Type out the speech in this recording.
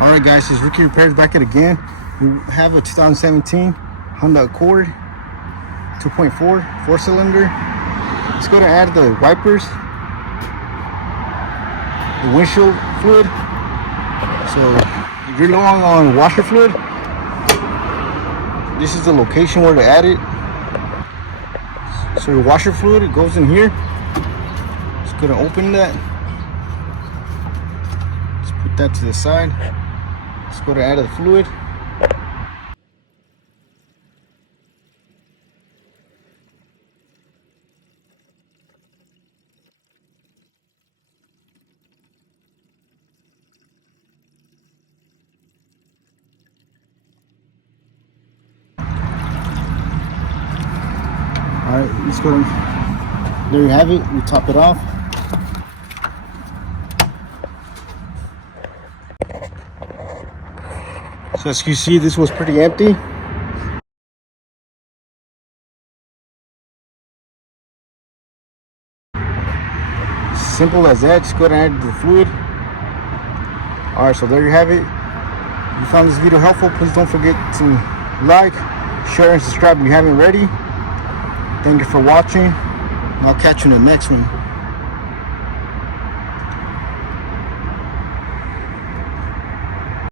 Alright guys, it's Ricky Repairs back at again. We have a 2017 Honda Accord 2.4 4-cylinder. Let's go to add the wipers, the windshield fluid. So if you're low on washer fluid, this is the location where to add it. So your washer fluid, it goes in here. Just gonna open that. Let's put that to the side. Let's go to add the fluid. Alright, let's go. There you have it. We top it off. So as you see, this was pretty empty. Simple as that. Just go ahead and add the fluid. Alright, so there you have it. If you found this video helpful, please don't forget to like, share, and subscribe if you haven't already. Thank you for watching. I'll catch you in the next one.